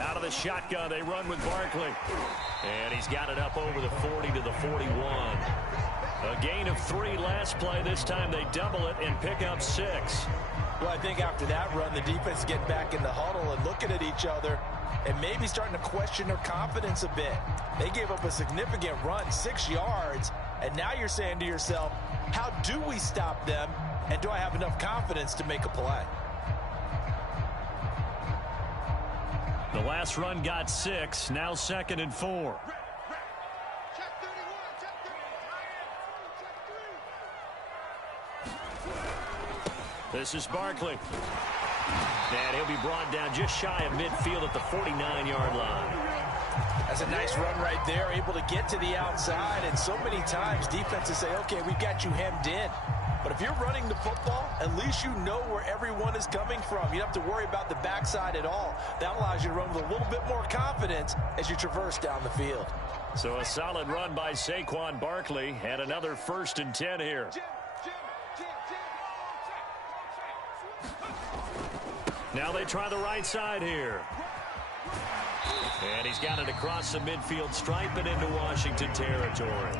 Out of the shotgun, they run with Barkley. And he's got it up over the 40 to the 41. A gain of 3 last play. This time they double it and pick up 6. Well, I think after that run, the defense is getting back in the huddle and looking at each other and maybe starting to question their confidence a bit. They gave up a significant run, 6 yards, and now you're saying to yourself, how do we stop them, and do I have enough confidence to make a play? The last run got 6, now 2nd and 4. This is Barkley. And he'll be brought down just shy of midfield at the 49-yard line. That's a nice run right there, able to get to the outside. And so many times defenses say, okay, we've got you hemmed in. But if you're running the football, at least you know where everyone is coming from. You don't have to worry about the backside at all. That allows you to run with a little bit more confidence as you traverse down the field. So a solid run by Saquon Barkley and another 1st and 10 here. Now they try the right side here. And he's got it across the midfield stripe and into Washington territory.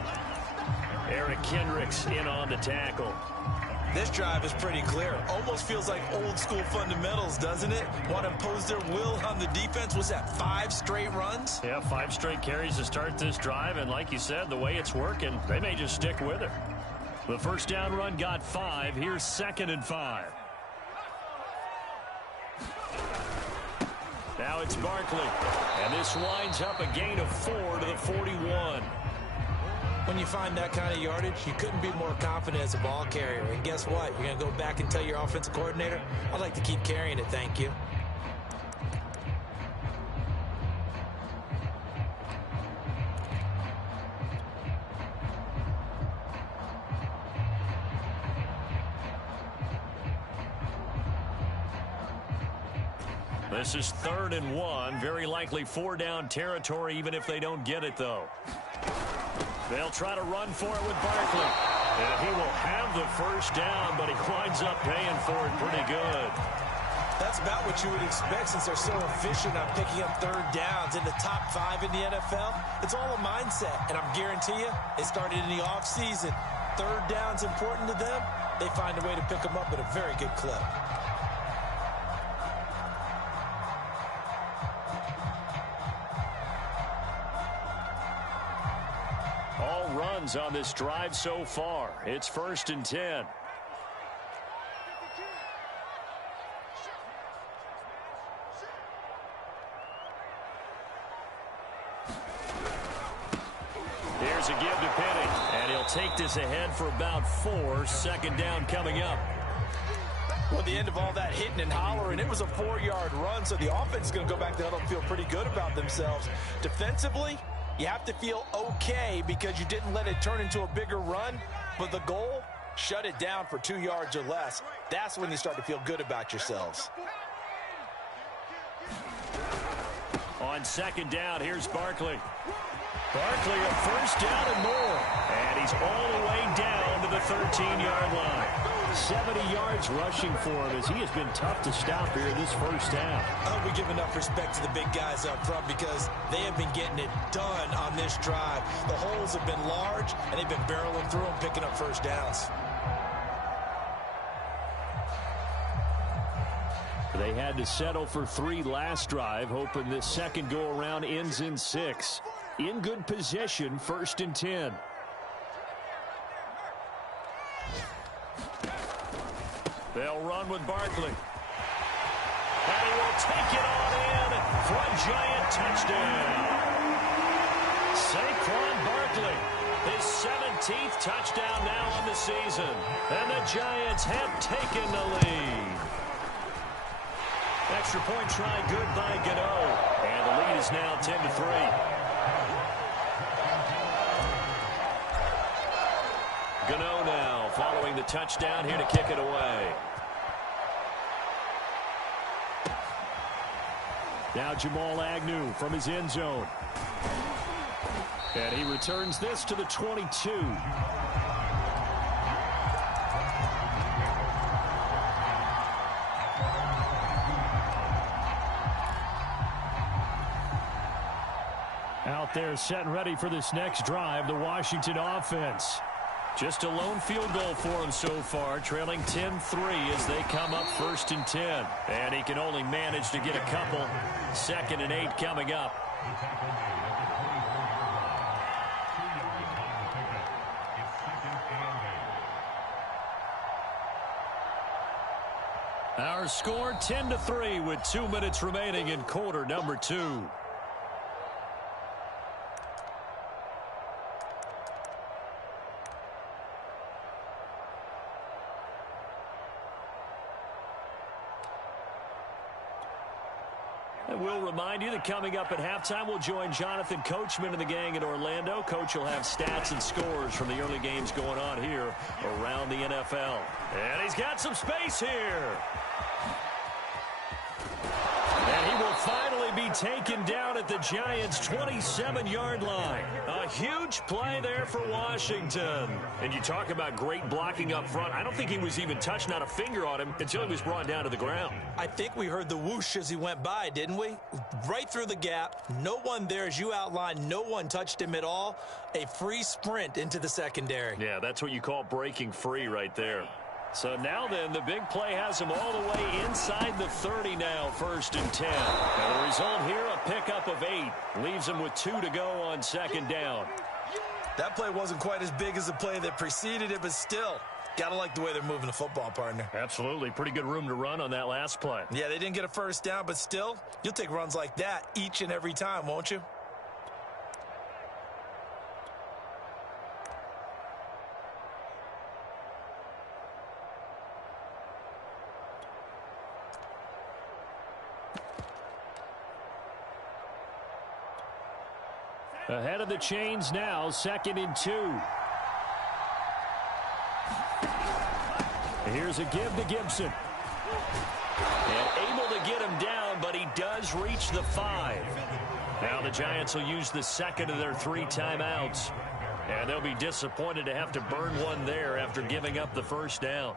Eric Kendricks in on the tackle. This drive is pretty clear. Almost feels like old school fundamentals, doesn't it? Want to impose their will on the defense. Was that 5 straight runs? Yeah, 5 straight carries to start this drive. And like you said, the way it's working, they may just stick with it. The first down run got 5. Here's 2nd and 5. Now it's Barkley. And this winds up a gain of 4 to the 41. When you find that kind of yardage, you couldn't be more confident as a ball carrier. And guess what? You're going to go back and tell your offensive coordinator, I'd like to keep carrying it, thank you. This is 3rd and 1. Very likely 4-down territory, even if they don't get it, though. They'll try to run for it with Barkley. And he will have the first down, but he winds up paying for it pretty good. That's about what you would expect since they're so efficient on picking up 3rd downs in the top 5 in the NFL. It's all a mindset, and I'm guarantee you, it started in the offseason. 3rd down's important to them. They find a way to pick them up at a very good clip. All runs on this drive so far. It's 1st and 10. Here's a give to Penny, and he'll take this ahead for about 4. 2nd down coming up. Well, at the end of all that hitting and hollering, it was a 4-yard run, so the offense is going to go back to the huddle and feel pretty good about themselves. Defensively, you have to feel okay because you didn't let it turn into a bigger run, but the goal, shut it down for 2 yards or less. That's when you start to feel good about yourselves. On 2nd down, here's Barkley. Barkley, a 1st down and more. And he's all the way down to the 13-yard line. 70 yards rushing for him as he has been tough to stop here this first half. I hope we give enough respect to the big guys up front because they have been getting it done on this drive. The holes have been large, and they've been barreling through them, picking up 1st downs. They had to settle for 3 last drive, hoping this second go-around ends in 6. In good position, 1st and 10. They'll run with Barkley. And he will take it on in for a giant touchdown. Saquon Barkley, his 17th touchdown now on the season. And the Giants have taken the lead. Extra point try good by Gano. And the lead is now 10-3. Gano now following the touchdown here to kick it away. Now Jamal Agnew from his end zone. And he returns this to the 22. Out there set and ready for this next drive, the Washington offense. Just a lone field goal for him so far, trailing 10-3 as they come up 1st and 10. And he can only manage to get a couple. 2nd and 8 coming up. Our score 10-3 with 2 minutes remaining in quarter number 2. And we'll remind you that coming up at halftime, we'll join Jonathan Coachman and the gang in Orlando. Coach will have stats and scores from the early games going on here around the NFL. And he's got some space here. And he will finally be taken down at the Giants' 27-yard line. A huge play there for Washington. And you talk about great blocking up front. I don't think he was even touched, not a finger on him, until he was brought down to the ground. I think we heard the whoosh as he went by, didn't we? Right through the gap. No one there, as you outlined. No one touched him at all. A free sprint into the secondary. Yeah, that's what you call breaking free right there. So now then, the big play has him all the way inside the 30 now, 1st and 10. And the result here, a pickup of 8. Leaves him with 2 to go on 2nd down. That play wasn't quite as big as the play that preceded it, but still, gotta like the way they're moving the football, partner. Absolutely. Pretty good room to run on that last play. Yeah, they didn't get a first down, but still, you'll take runs like that each and every time, won't you? Ahead of the chains now, 2nd and 2. Here's a give to Gibson. And able to get him down, but he does reach the 5. Now the Giants will use the 2nd of their 3 timeouts. And they'll be disappointed to have to burn one there after giving up the first down.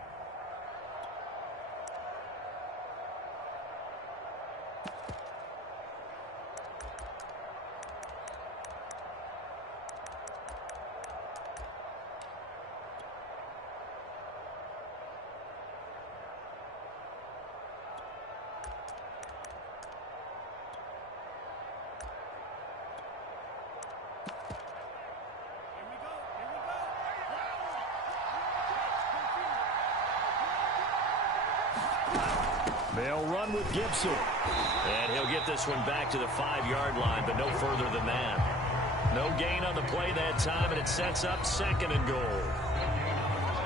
They'll run with Gibson. And he'll get this one back to the 5-yard line, but no further than that. No gain on the play that time, and it sets up 2nd and goal.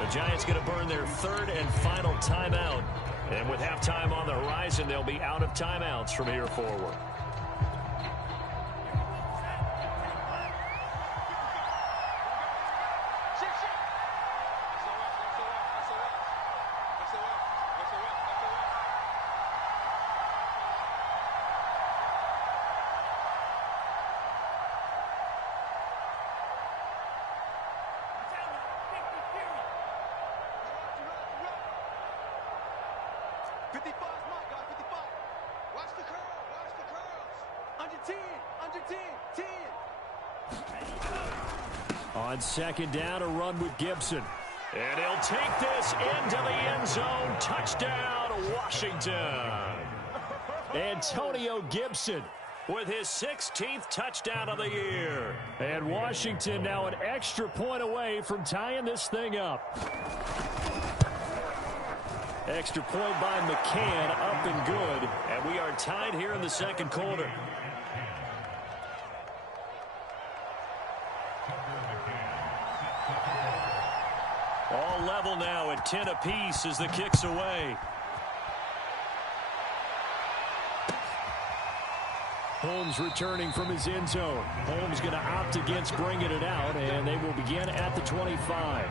The Giants going to burn their 3rd and final timeout. And with halftime on the horizon, they'll be out of timeouts from here forward. On 2nd down, a run with Gibson. And he'll take this into the end zone. Touchdown, Washington. Antonio Gibson with his 16th touchdown of the year. And Washington now an extra point away from tying this thing up. Extra point by McCann, up and good. And we are tied here in the 2nd quarter. All level now at 10 apiece as the kick's away. Holmes returning from his end zone. Holmes going to opt against bringing it out, and they will begin at the 25.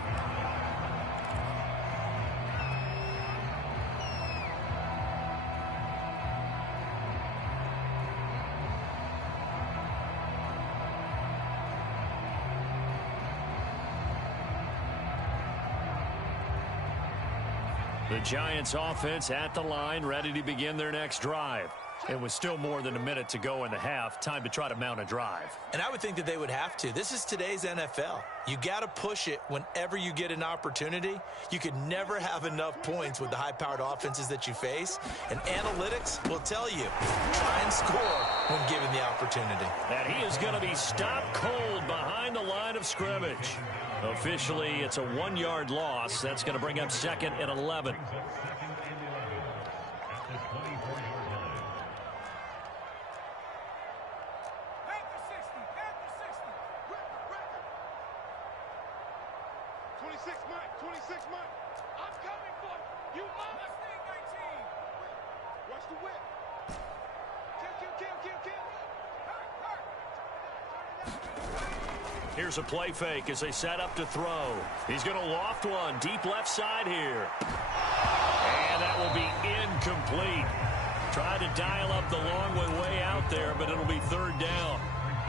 The Giants offense at the line, ready to begin their next drive. It was still more than a minute to go in the half. Time to try to mount a drive. And I would think that they would have to. This is today's NFL. You got to push it whenever you get an opportunity. You could never have enough points with the high-powered offenses that you face. And analytics will tell you, try and score when given the opportunity. And he is going to be stopped cold behind the line of scrimmage. Officially, it's a 1-yard loss. That's going to bring up second and 11. Here's a play fake as they set up to throw. He's going to loft one deep left side here. And that will be incomplete. Tried to dial up the long way out there, but it'll be third down.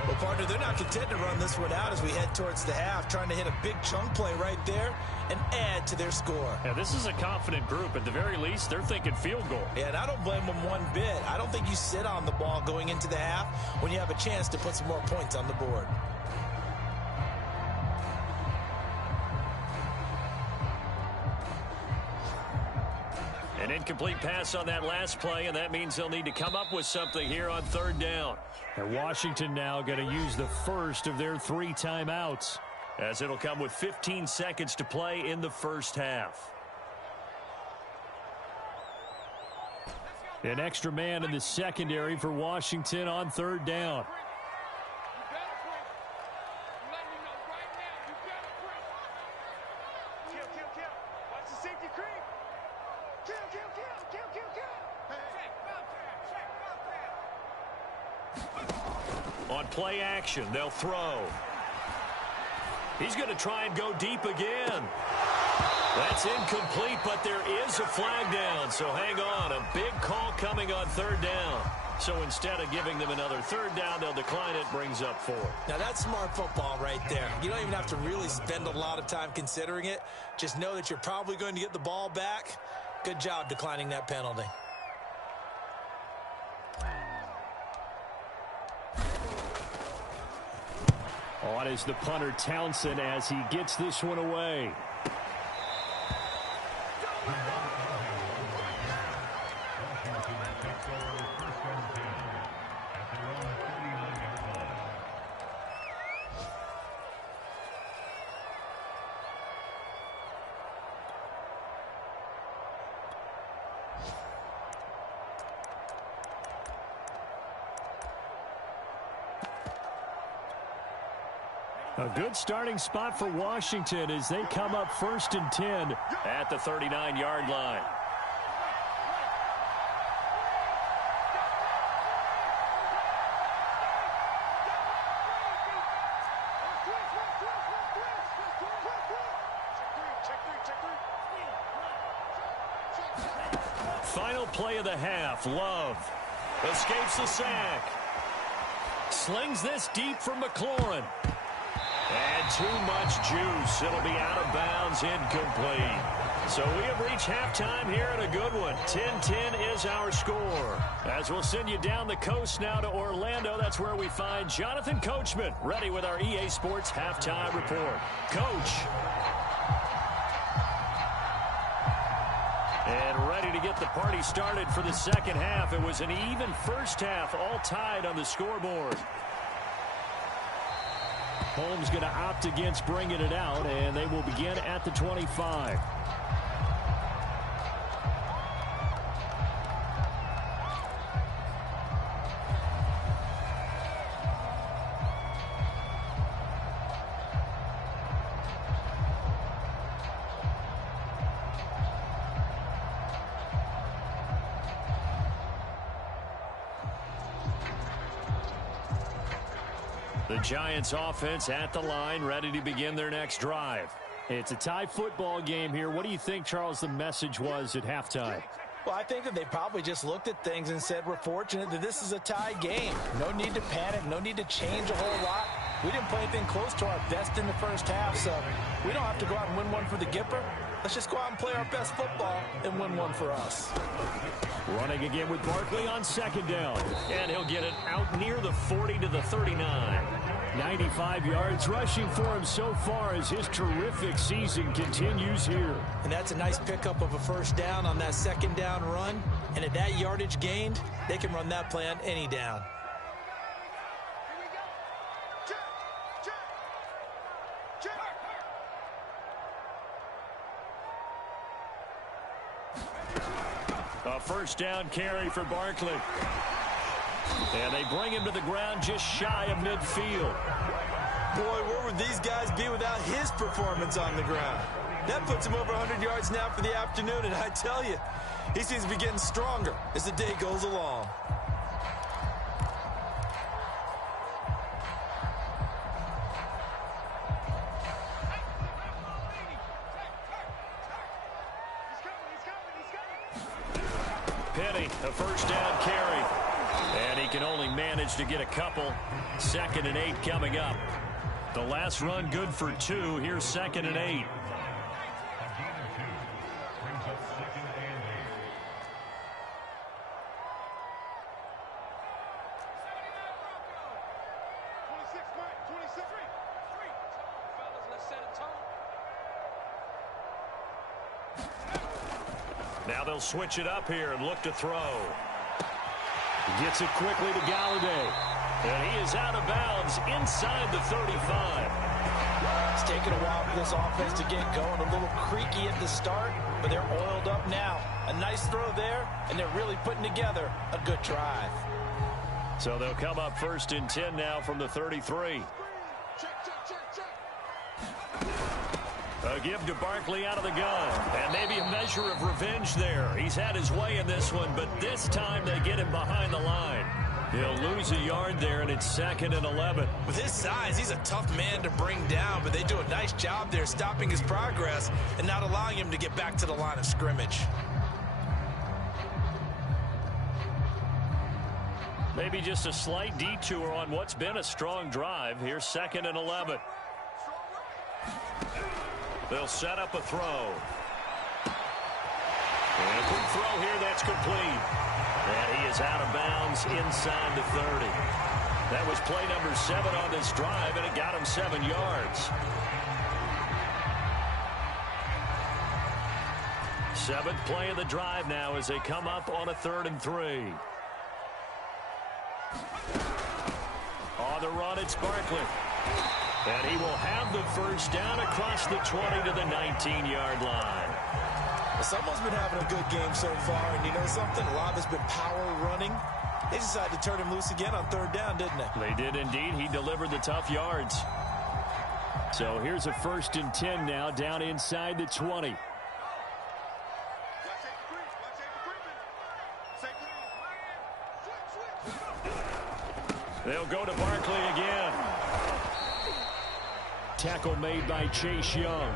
Well, partner, they're not content to run this one out as we head towards the half, trying to hit a big chunk play right there and add to their score. Yeah, this is a confident group. At the very least, they're thinking field goal. Yeah, and I don't blame them one bit. I don't think you sit on the ball going into the half when you have a chance to put some more points on the board. An incomplete pass on that last play, and that means they'll need to come up with something here on third down. And Washington now going to use the first of their 3 timeouts, as it'll come with 15 seconds to play in the first half. An extra man in the secondary for Washington on third down. On play action, they'll throw. He's going to try and go deep again. That's incomplete, but there is a flag down, so hang on. A big call coming on third down. So instead of giving them another third down, they'll decline it, brings up 4. Now, that's smart football right there. You don't even have to really spend a lot of time considering it. Just know that you're probably going to get the ball back. Good job declining that penalty. On is the punter Townsend as he gets this one away. A good starting spot for Washington as they come up 1st and 10 at the 39-yard line. Final play of the half. Love escapes the sack. Slings this deep for McLaurin. And too much juice. It'll be out of bounds, incomplete. So we have reached halftime here at a good one. 10-10 is our score. As we'll send you down the coast now to Orlando, that's where we find Jonathan Coachman, ready with our EA Sports halftime report. Coach. And ready to get the party started for the second half. It was an even first half, all tied on the scoreboard. Holmes going to opt against bringing it out, and they will begin at the 25. The Giants offense at the line, ready to begin their next drive. It's a tie football game here. What do you think, Charles, the message was at halftime? Well, I think that they probably just looked at things and said, we're fortunate that this is a tie game. No need to panic, no need to change a whole lot. We didn't play anything close to our best in the first half, so we don't have to go out and win one for the Gipper. Let's just go out and play our best football and win one for us. Running again with Barkley on second down. And he'll get it out near the 40 to the 39. 95 yards rushing for him so far as his terrific season continues here. And that's a nice pickup of a first down on that second down run. And at that yardage gained, they can run that play on any down. A first down carry for Barkley. And they bring him to the ground just shy of midfield. Boy, where would these guys be without his performance on the ground? That puts him over 100 yards now for the afternoon, and I tell you, he seems to be getting stronger as the day goes along. Penny, a first down carry. And he can only manage to get a couple. 2nd and 8 coming up. The last run good for 2. Here's 2nd and 8. Now they'll switch it up here and look to throw. Gets it quickly to Galladay. And he is out of bounds inside the 35. It's taken a while for this offense to get going. A little creaky at the start, but they're oiled up now. A nice throw there, and they're really putting together a good drive. So they'll come up 1st and 10 now from the 33. A give to Barkley out of the gun. And maybe a measure of revenge there. He's had his way in this one, but this time they get him behind the line. He'll lose a yard there, and it's 2nd and 11. With his size, he's a tough man to bring down, but they do a nice job there stopping his progress and not allowing him to get back to the line of scrimmage. Maybe just a slight detour on what's been a strong drive. Here's 2nd and 11. They'll set up a throw. And a quick throw here that's complete. And he is out of bounds inside the 30. That was play number 7 on this drive, and it got him 7 yards. 7th play of the drive now as they come up on a 3rd and 3. On the run, it's Barkley. And he will have the first down across the 20 to the 19-yard line. Well, someone's been having a good game so far, and you know something? A lot of it's been power running. They decided to turn him loose again on 3rd down, didn't they? They did indeed. He delivered the tough yards. So here's a 1st and 10 now down inside the 20. They'll go to Barkley again. Tackle made by Chase Young.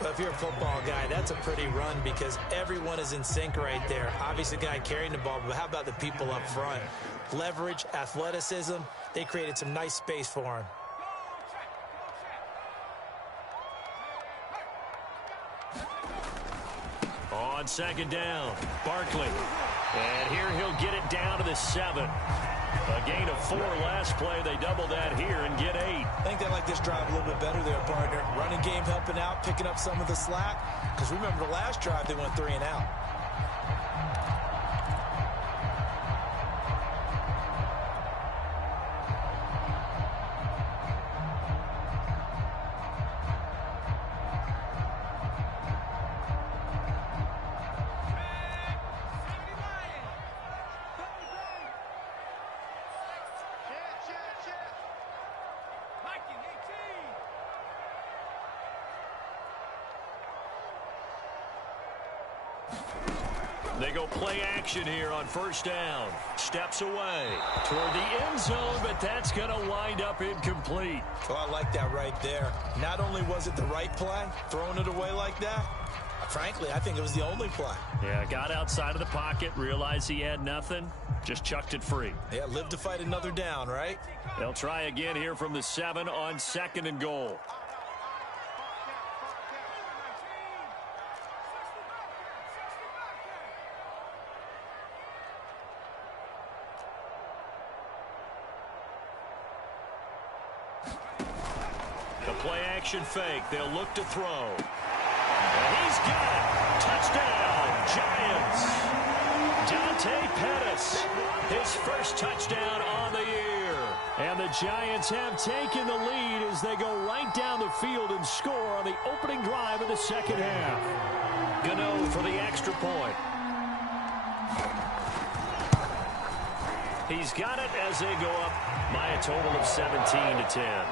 Well, if you're a football guy, that's a pretty run because everyone is in sync right there. Obviously, the guy carrying the ball, but how about the people up front? Leverage, athleticism, they created some nice space for him. On 2nd down, Barkley. And here he'll get it down to the 7. A gain of 4 last play. They double that here and get 8. I think they like this drive a little bit better there, partner. Running game helping out, picking up some of the slack. Because remember the last drive, they went 3 and out. They go play action here on 1st down. Steps away toward the end zone, but that's going to wind up incomplete. Oh, I like that right there. Not only was it the right play, throwing it away like that, frankly, I think it was the only play. Yeah, got outside of the pocket, realized he had nothing, just chucked it free. Yeah, live to fight another down, right? They'll try again here from the 7 on 2nd and goal. The play-action fake. They'll look to throw. And he's got it. Touchdown, Giants. Dante Pettis, his first touchdown on the year. And the Giants have taken the lead as they go right down the field and score on the opening drive of the second half. Gano for the extra point. He's got it as they go up by a total of 17-10.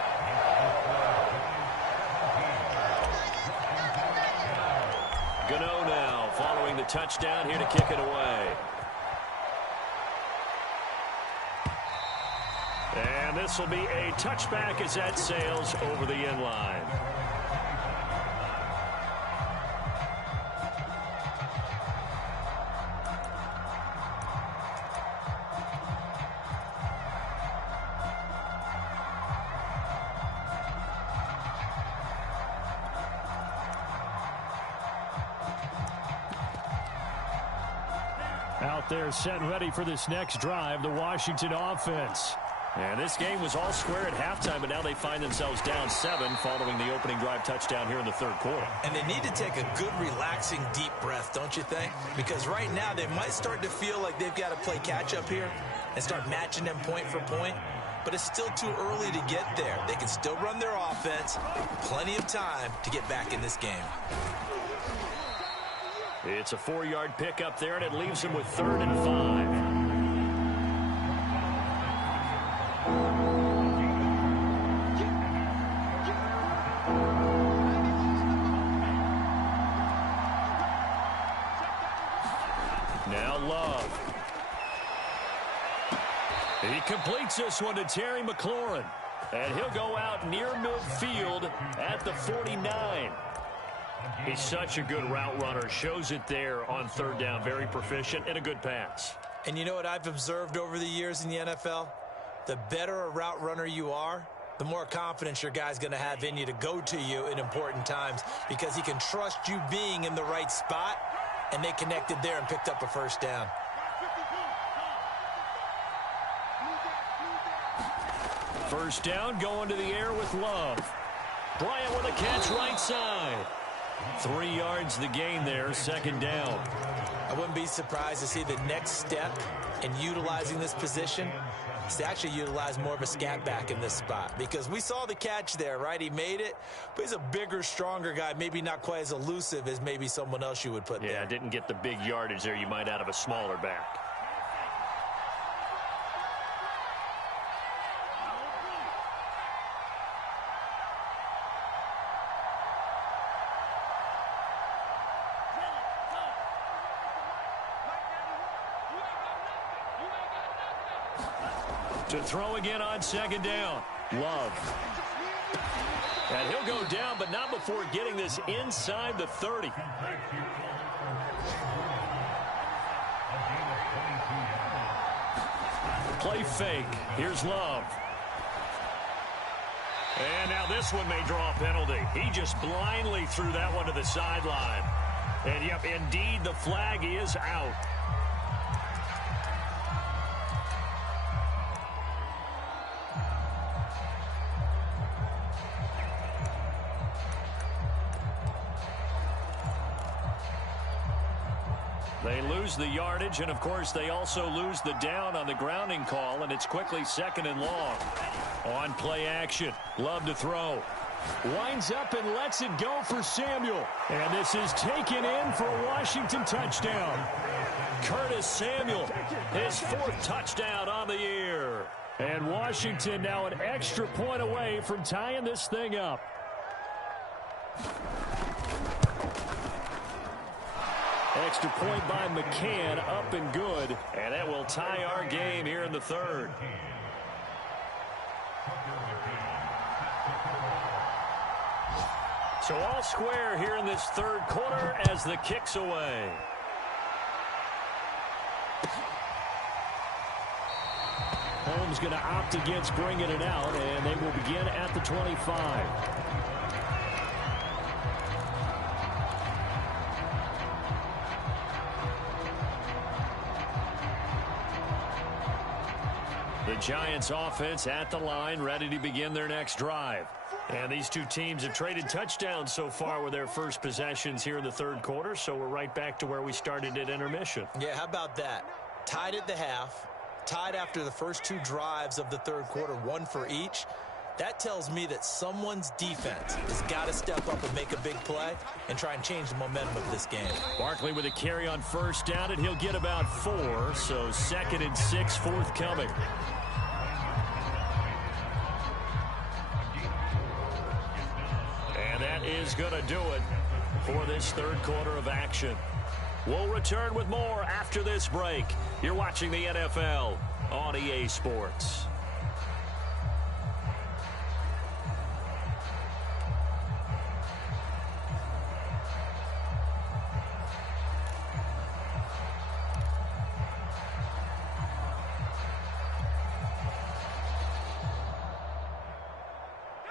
Gano now following the touchdown here to kick it away. And this will be a touchback as that sails over the end line. Out there set and ready for this next drive, the Washington offense. And this game was all square at halftime, but now they find themselves down 7 following the opening drive touchdown here in the third quarter. And they need to take a good, relaxing, deep breath, don't you think? Because right now they might start to feel like they've got to play catch-up here and start matching them point for point. But it's still too early to get there. They can still run their offense. Plenty of time to get back in this game. It's a 4-yard pickup there, and it leaves them with 3rd and 5. Now Love. He completes this one to Terry McLaurin. And he'll go out near midfield at the 49. He's such a good route runner. Shows it there on 3rd down. Very proficient and a good pass. And you know what I've observed over the years in the NFL? The better a route runner you are, the more confidence your guy's going to have in you to go to you in important times because he can trust you being in the right spot, and they connected there and picked up a first down. First down, going to the air with Love. Bryant with a catch right side. 3 yards the gain there, 2nd down. I wouldn't be surprised to see the next step in utilizing this position is to actually utilize more of a scat back in this spot because we saw the catch there, right? He made it, but he's a bigger, stronger guy, maybe not quite as elusive as maybe someone else you would put there. Yeah, didn't get the big yardage there you might out of a smaller back. To throw again on 2nd down. Love. And he'll go down, but not before getting this inside the 30. Play fake. Here's Love. And now this one may draw a penalty. He just blindly threw that one to the sideline. And, yep, indeed, the flag is out. They lose the yardage, and, of course, they also lose the down on the grounding call, and it's quickly 2nd and long. On play action, Love to throw. Winds up and lets it go for Samuel. And this is taken in for a Washington touchdown. Curtis Samuel, his 4th touchdown on the year. And Washington now an extra point away from tying this thing up. Extra point by McCann, up and good. And that will tie our game here in the 3rd. So all square here in this 3rd quarter as the kick's away. Holmes going to opt against bringing it out, and they will begin at the 25. The Giants offense at the line, ready to begin their next drive. And these two teams have traded touchdowns so far with their first possessions here in the third quarter, so we're right back to where we started at intermission. Yeah, how about that? Tied at the half, tied after the first two drives of the third quarter, one for each. That tells me that someone's defense has got to step up and make a big play and try and change the momentum of this game. Barkley with a carry on first down, and he'll get about 4, so 2nd and 6 forthcoming. And that is going to do it for this third quarter of action. We'll return with more after this break. You're watching the NFL on EA Sports.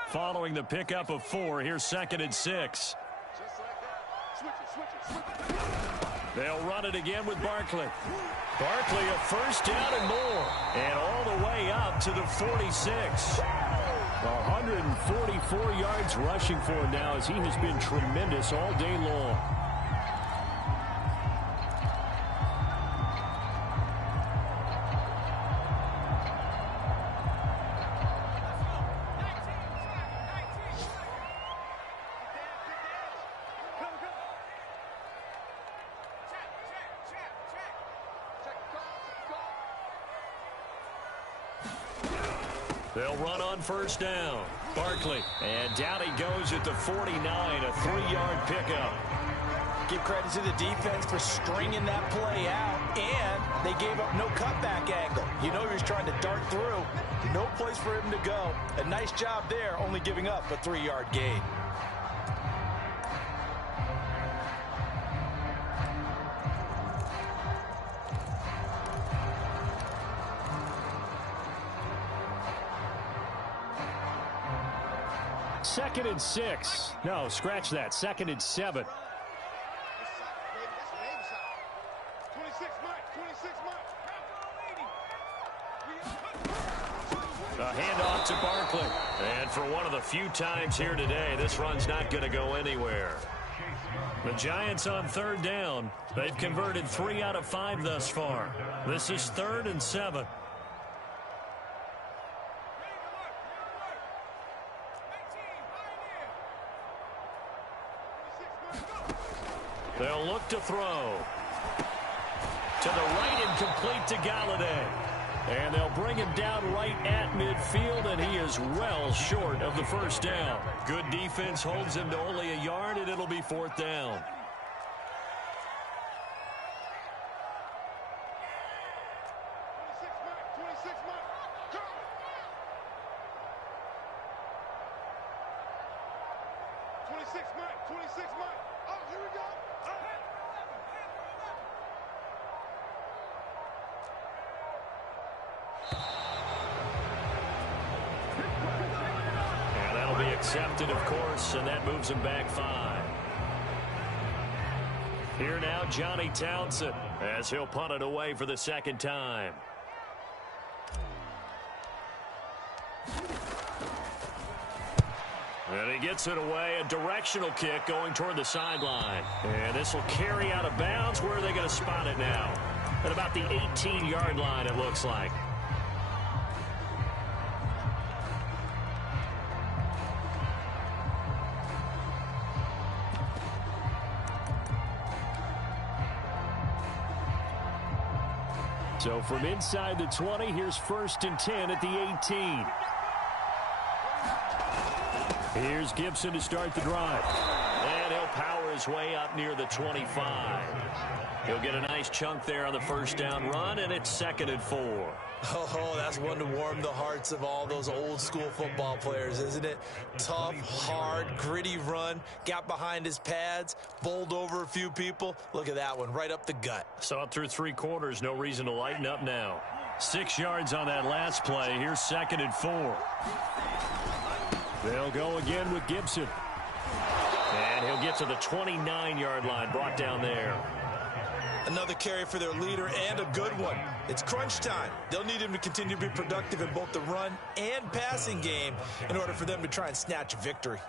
Following the pickup of 4, here's 2nd and 6. They'll run it again with Barkley. Barkley a first down and more. And all the way up to the 46. 144 yards rushing for him now as he has been tremendous all day long. They'll run on first down. Barkley. And down he goes at the 49, a 3-yard pickup. Give credit to the defense for stringing that play out, and they gave up no cutback angle. You know he was trying to dart through. No place for him to go. A nice job there, only giving up a 3-yard gain. Second and 6. No, scratch that. 2nd and 7. A handoff to Barkley. And for one of the few times here today, this run's not going to go anywhere. The Giants on third down. They've converted 3 out of 5 thus far. This is 3rd and 7. They'll look to throw. To the right and complete to Galladay. And they'll bring him down right at midfield, and he is well short of the first down. Good defense holds him to only 1 yard, and it'll be 4th down. Accepted, of course, and that moves him back 5. Here now, Johnny Townsend, as he'll punt it away for the 2nd time. And he gets it away, a directional kick going toward the sideline. And this will carry out of bounds. Where are they going to spot it now? At about the 18-yard line, it looks like. So from inside the 20, here's 1st and 10 at the 18. Here's Gibson to start the drive. And he'll power his way up near the 25. He'll get a nice chunk there on the first down run, and it's 2nd and 4. Oh, that's one to warm the hearts of all those old school football players, isn't it? Tough, hard, gritty run, got behind his pads, bowled over a few people. Look at that one, right up the gut. Saw it through 3 quarters, no reason to lighten up now. 6 yards on that last play. Here's 2nd and 4. They'll go again with Gibson. And he'll get to the 29-yard line, brought down there. Another carry for their leader, and a good one. It's crunch time. They'll need him to continue to be productive in both the run and passing game in order for them to try and snatch a victory.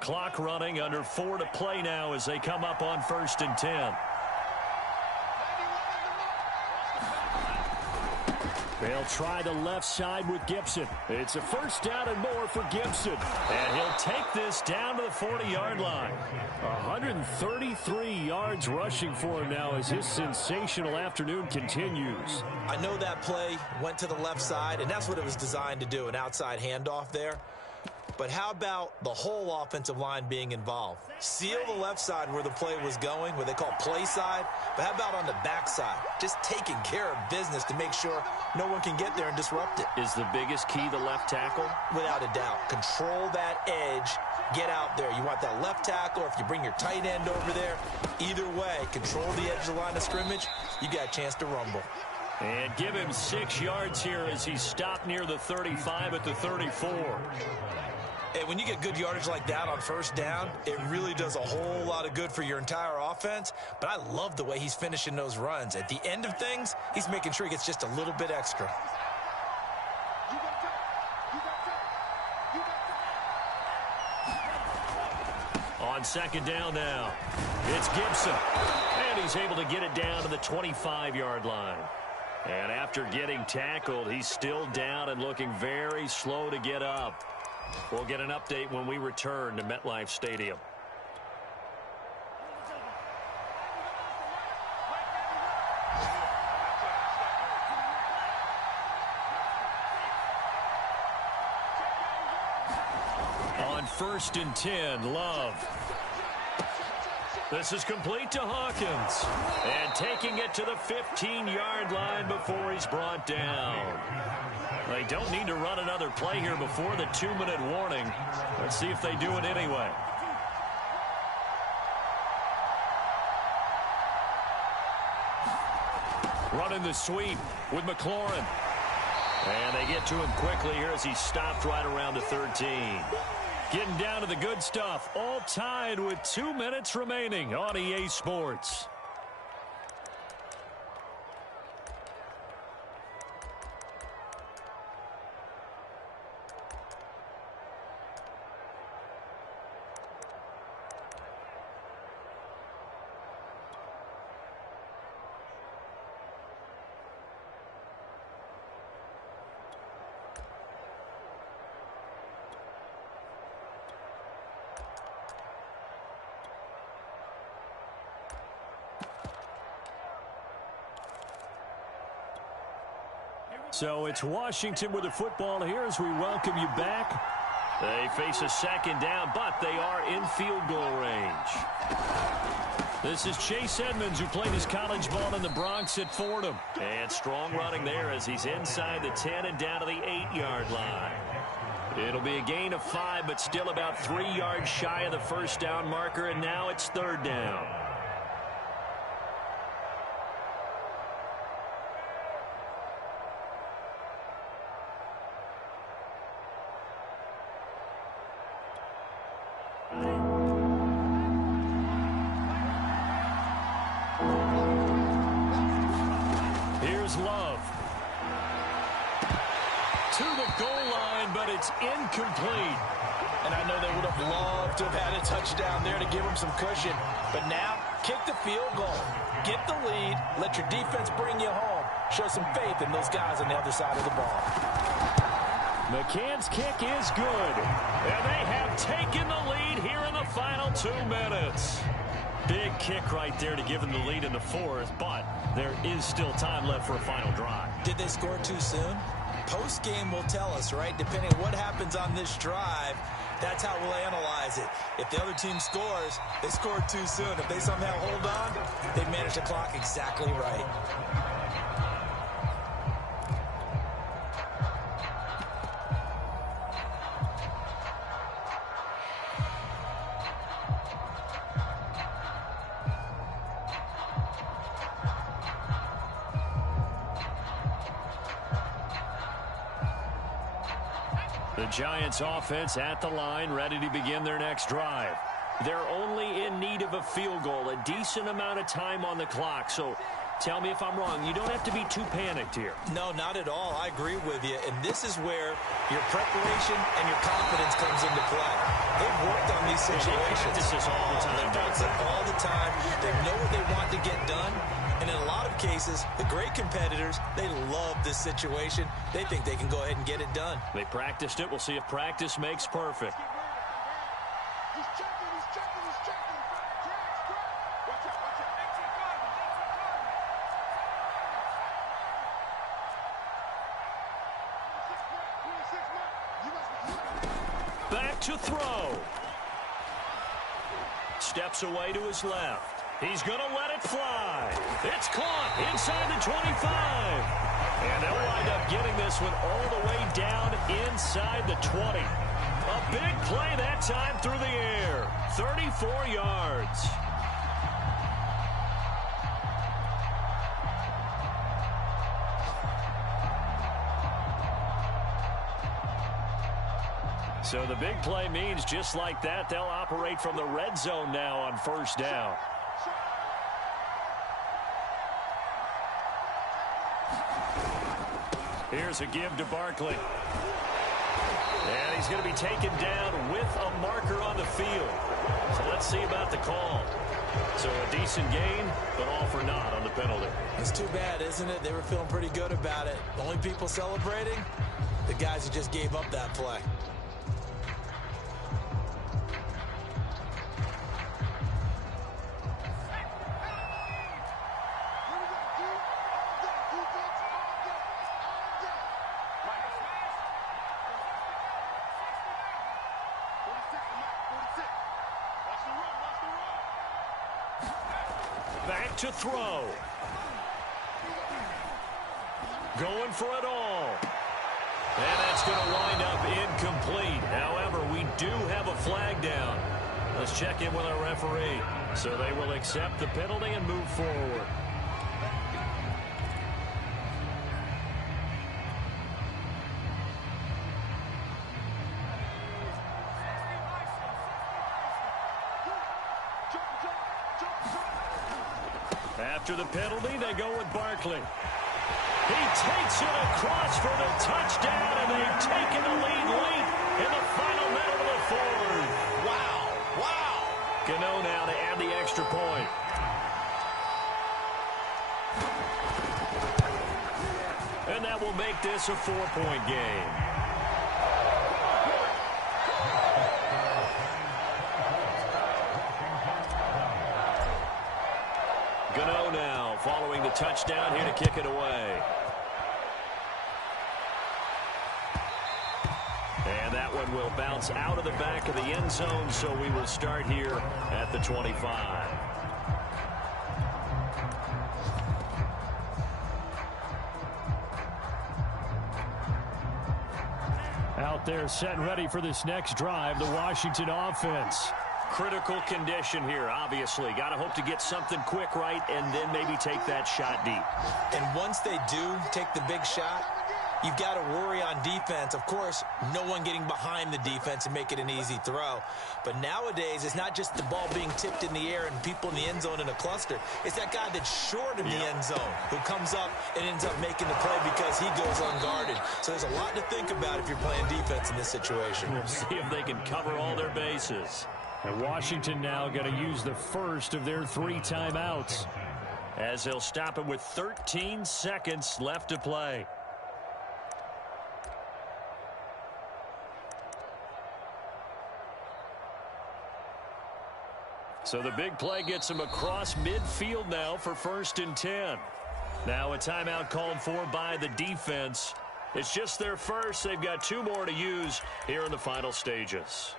Clock running, under 4 to play now as they come up on 1st and 10. They'll try the left side with Gibson. It's a first down and more for Gibson. And he'll take this down to the 40-yard line. 133 yards rushing for him now as his sensational afternoon continues. I know that play went to the left side, and that's what it was designed to do, an outside handoff there. But how about the whole offensive line being involved? Seal the left side where the play was going, what they call play side. But how about on the back side? Just taking care of business to make sure no one can get there and disrupt it. Is the biggest key the left tackle? Without a doubt. Control that edge. Get out there. You want that left tackle, or if you bring your tight end over there, either way, control the edge of the line of scrimmage, you got a chance to rumble. And give him 6 yards here as he stopped near the 35 at the 34. And when you get good yardage like that on first down, it really does a whole lot of good for your entire offense. But I love the way he's finishing those runs. At the end of things, he's making sure he gets just a little bit extra. On 2nd down now, it's Gibson. And he's able to get it down to the 25-yard line. And after getting tackled, he's still down and looking very slow to get up. We'll get an update when we return to MetLife Stadium. On 1st and 10, Love. This is complete to Hawkins. And taking it to the 15-yard line before he's brought down. They don't need to run another play here before the 2-minute warning. Let's see if they do it anyway. Running the sweep with McLaurin. And they get to him quickly here as he stopped right around the 13. Getting down to the good stuff. All tied with 2 minutes remaining on EA Sports. So it's Washington with the football here as we welcome you back. They face a 2nd down, but they are in field goal range. This is Chase Edmonds, who played his college ball in the Bronx at Fordham. And strong running there as he's inside the 10 and down to the 8-yard line. It'll be a gain of 5, but still about 3 yards shy of the first down marker, and now it's 3rd down. Incomplete. And I know they would have loved to have had a touchdown there to give them some cushion. But now, kick the field goal. Get the lead. Let your defense bring you home. Show some faith in those guys on the other side of the ball. McCann's kick is good. And they have taken the lead here in the final 2 minutes. Big kick right there to give them the lead in the 4th, but there is still time left for a final drive. Did they score too soon? Post-game will tell us, right? Depending on what happens on this drive, that's how we'll analyze it. If the other team scores, they scored too soon. If they somehow hold on, they manage the clock exactly right. The Giants offense at the line, ready to begin their next drive. They're only in need of a field goal, a decent amount of time on the clock. So tell me if I'm wrong. You don't have to be too panicked here. No, not at all. I agree with you. And this is where your preparation and your confidence comes into play. They've worked on these situations. This is all the time. They've done it all the time. They know what they want to get done. And in a lot of cases, the great competitors, they love this situation. They think they can go ahead and get it done. They practiced it. We'll see if practice makes perfect. He's checking. Watch out. Back to throw. Steps away to his left. He's going to let it fly. It's caught inside the 25. And they'll wind up getting this one all the way down inside the 20. A big play that time through the air. 34 yards. So the big play means just like that, they'll operate from the red zone now on first down. Here's a give to Barkley. And he's going to be taken down with a marker on the field. So let's see about the call. So a decent gain, but all for naught on the penalty. It's too bad, isn't it? They were feeling pretty good about it. The only people celebrating, the guys who just gave up that play. Back to throw. Going for it all. And that's going to wind up incomplete. However, we do have a flag down. Let's check in with our referee. So they will accept the penalty and move forward. After the penalty, they go with Barkley. He takes it across for the touchdown, and they've taken the lead late in the final minute of the fourth. Wow. Gano now to add the extra point. And that will make this a 4-point game. Gano now following the touchdown here to kick it away. And that one will bounce out of the back of the end zone, so we will start here at the 25. Out there set and ready for this next drive, the Washington offense. Critical condition here, obviously. Got to hope to get something quick right and then maybe take that shot deep. And once they do take the big shot, you've got to worry on defense. Of course, no one getting behind the defense and make it an easy throw. But nowadays, it's not just the ball being tipped in the air and people in the end zone in a cluster. It's that guy that's short in the end zone who comes up and ends up making the play because he goes unguarded. So there's a lot to think about if you're playing defense in this situation. We'll see if they can cover all their bases. And Washington now going to use the first of their 3 timeouts, as they'll stop it with 13 seconds left to play. So the big play gets them across midfield now for 1st and 10. Now a timeout called for by the defense. It's just their first. They've got 2 more to use here in the final stages.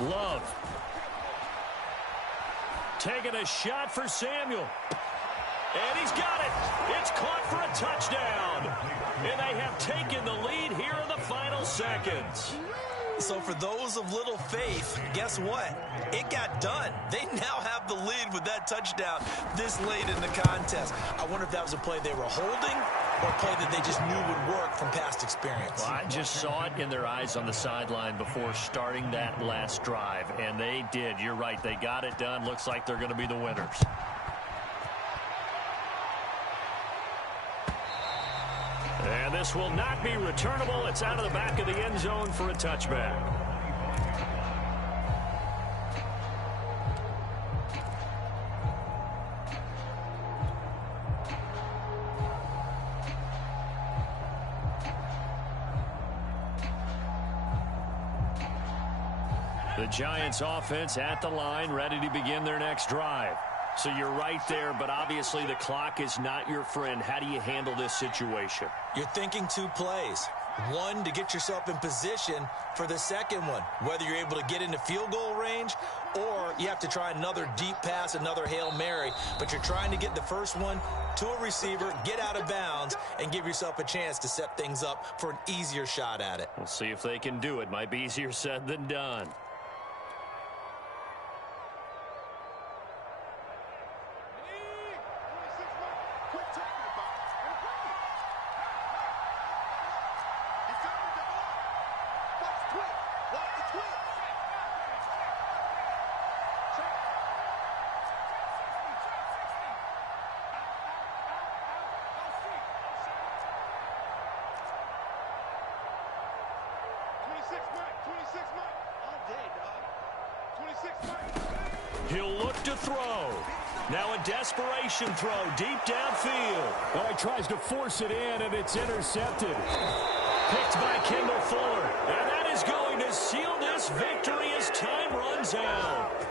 Love. Taking a shot for Samuel. And he's got it. It's caught for a touchdown. And they have taken the lead here in the final seconds. So for those of little faith, guess what? It got done. They now have the lead with that touchdown this late in the contest. I wonder if that was a play they were holding or a play that they just knew would work from past experience. Well, I just saw it in their eyes on the sideline before starting that last drive, and they did. You're right. They got it done. Looks like they're going to be the winners. And this will not be returnable. It's out of the back of the end zone for a touchback. The Giants offense at the line, ready to begin their next drive. So you're right there, but obviously the clock is not your friend. How do you handle this situation? You're thinking two plays. One, to get yourself in position for the second one, whether you're able to get into field goal range or you have to try another deep pass, another Hail Mary. But you're trying to get the first one to a receiver, get out of bounds, and give yourself a chance to set things up for an easier shot at it. We'll see if they can do it. Might be easier said than done. He'll look to throw. Now a desperation throw deep downfield. Well, he tries to force it in, and it's intercepted. Picked by Kendall Fuller. And that is going to seal this victory as time runs out.